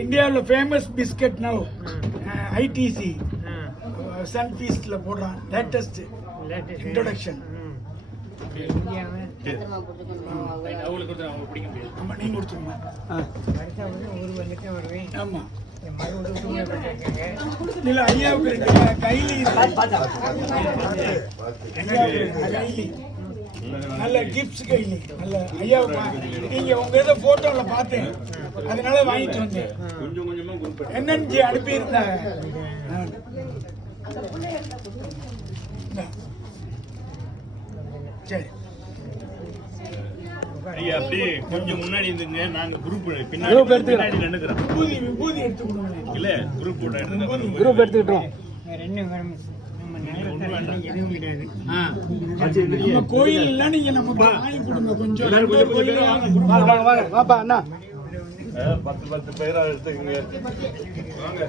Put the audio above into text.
இந்தியாவில் famous biscuit now ITC Sun ஃபீஸ்ட்ல போடுறான் லேட்டஸ்ட் இன்ட்ரோடக்ஷன். ஆமா நீங்க கொடுத்துருமா? ஆமா இல்ல ஐயாவுக்கு கைலி நல்ல கிஃப்ட்ஸ் கைலி நல்ல ஐயாவுக்கு நீங்க உங்க இதை போட்டோல பார்த்தேன், அதனால வாங்கிட்டு வந்தேன். என்னன்னு அனுப்பியிருந்தாங்க. சரி ஐயா அப்படியே கொஞ்சம் முன்னாடி இருந்துங்க, நாங்க குரூப் பின்னாடி நின்னுக்கிறோம். விபூதி எடுத்து கொடுங்க. இல்ல குரூப் போட்டோ எடுத்துக்கிறோம். குரூப் எடுத்துக்கிட்டோம். நம்ம கோயில் எல்லாம் நீங்க நமக்கு வாங்கி கொடுங்க கொஞ்சம். வாப்பா அண்ணா 10 பேரா எடுத்துக்கங்க. வாங்க.